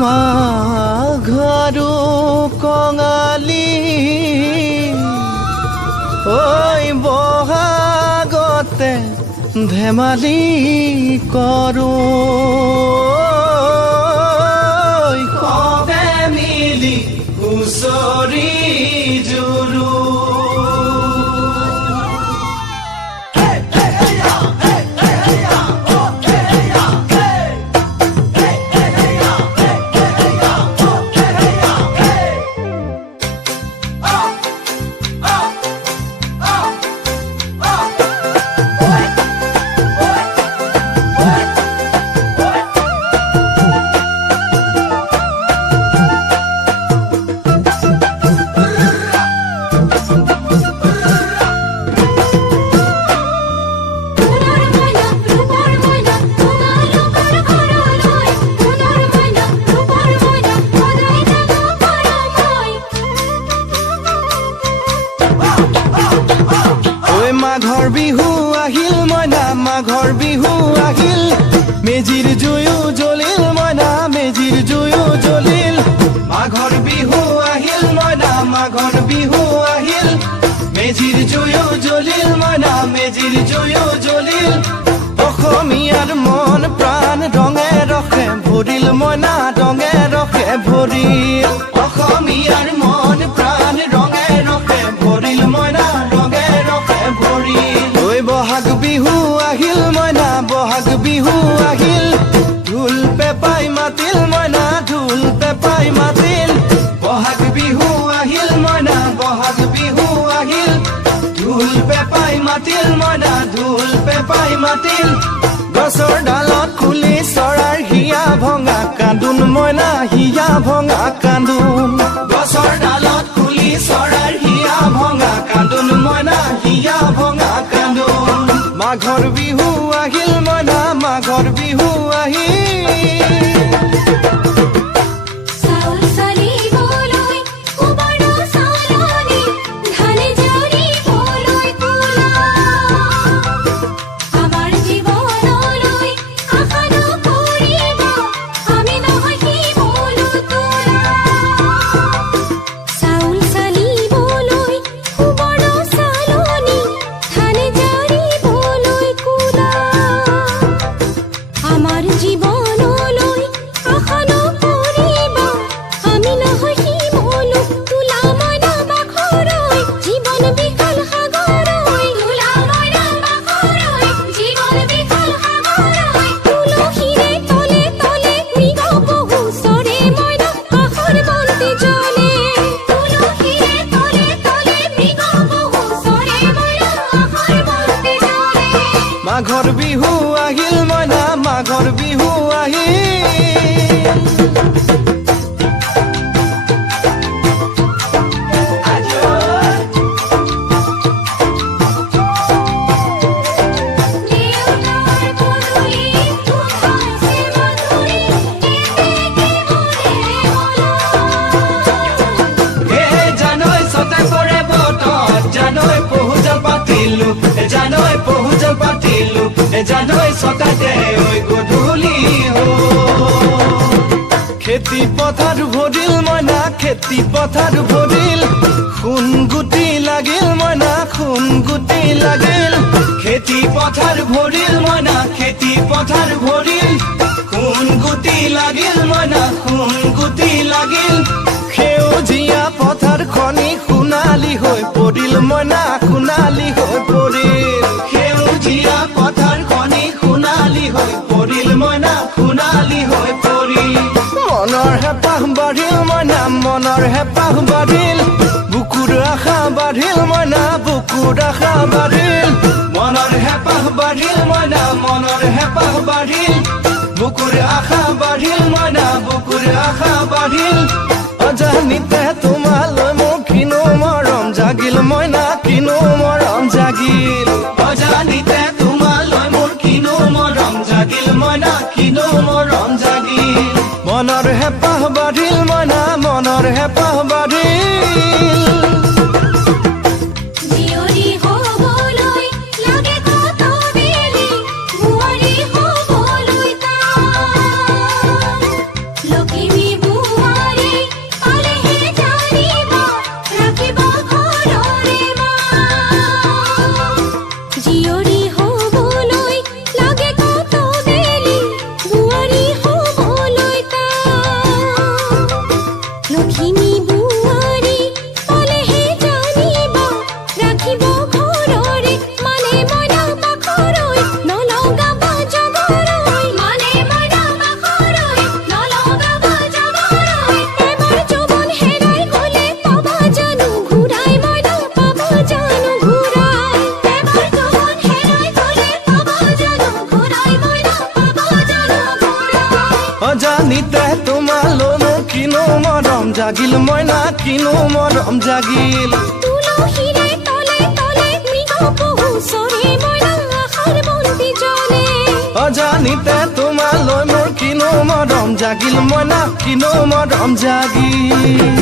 মাঘৰো কঙালী ঐ বহাগতে ধেমালি কৰোঁ কবে মিলি হুঁচৰি জুৰু মাঘৰ বিহু আহিল মইনা মাঘৰ বিহু আহিল মেজিৰ জুয়ো জ্বলিল মইনা মেজিৰ জুয়ো জ্বলিল মাঘৰ বিহু আহিল মইনা মাঘৰ বিহু আহিল মেজিৰ জুয়ো জ্বলিল মইনা মেজিৰ জুয়ো জ্বলিল অসমীয়াৰ মন প্ৰাণ ৰঙে ৰখে ভৰিল মইনা ৰঙে ৰখে ভৰিল অসমীয়াৰ মন প্ৰাণ ৰঙে ৰখে ভৰিল মইনা ৰঙে ৰখে ভৰিল ঐ বহাগ বিহু আহিল মইনা বহাগ বিহু আহিল ঢোল পেপাই মাতিল মইনা ঢোল পেপাই মাতিল বহাগ বিহু আহিল মইনা বহাগ বিহু আহিল ঢোল পেপাই মাতিল মইনা ঢোল পেপাই মাতিল গছৰ ডালত খুলি চৰাৰ হিয়া ভঙা কান্দোন মইনা হিয়া ভঙা কান্দোন গছৰ ডালত খুলি চৰাৰ হিয়া ভঙা কান্দোন মইনা হিয়া ভঙা কান্দোন মাঘৰ বিহু আহিল মইনা মাঘৰ বিহু আহিল মাঘৰ বিহু আহিল মইনা মাঘৰ বিহু আহিল জানৈ ছটা কৰে বতৰ জানৈ পহুজল পাতিলো জানৈ পহুজল পাতিলো জানৈ ছটাতে ঐ গধূলি খেতি পথাৰ ভৰিল মইনা খেতি পথাৰ ভৰিল সোণ গুটি লাগিল মইনা সোণ গুটি লাগিল খেতি পথাৰ ভৰিল মইনা খেতি পথাৰ ভৰিল সোণ গুটি লাগিল মইনা সোণ গুটি লাগিল সেউজীয়া পথাৰ খনি সোণালী হৈ পৰিল মইনা সোণালী হৈ পৰিল সেউজীয়া পথাৰ খনি সোণালী হৈ পৰিল মইনা সোণালী হৈ পৰিল মনৰ হেঁপাহ বাঢ়িল মইনা মনৰ হেঁপাহ বাঢ়িল বুকুৰ আশা বাঢ়িল মইনা বুকুৰ আশা বাঢ়িল মনৰ হেঁপাহ বাঢ়িল মইনা মনৰ হেঁপাহ বাঢ়িল বুকুৰ আশা বাঢ়িল মইনা বুকুৰ আশা বাঢ়িল অজানিতে তোমালৈ মোৰ কিনো মৰম জাগিল মইনা কিনো মৰম জাগিল অজানিতে তোমালৈ মোৰ কিনো মৰম জাগিল মইনা কিনো মৰম জাগিল মনৰ হেঁপাহ বাঢ়িল মইনা মনৰ হেঁপাহ বাঢ়িল Look at me. অজানিতে তোমালৈ মোৰ কিনো মৰম জাগিল মইনা কিনো মৰম জাগিল তুলসীৰে তলে তলে মৃগ পহু চৰে মইনা আশাৰ বন্তি জ্বলে অজানিতে তোমালৈ মোৰ কিনো মৰম জাগিল মইনা কিনো মৰম জাগিল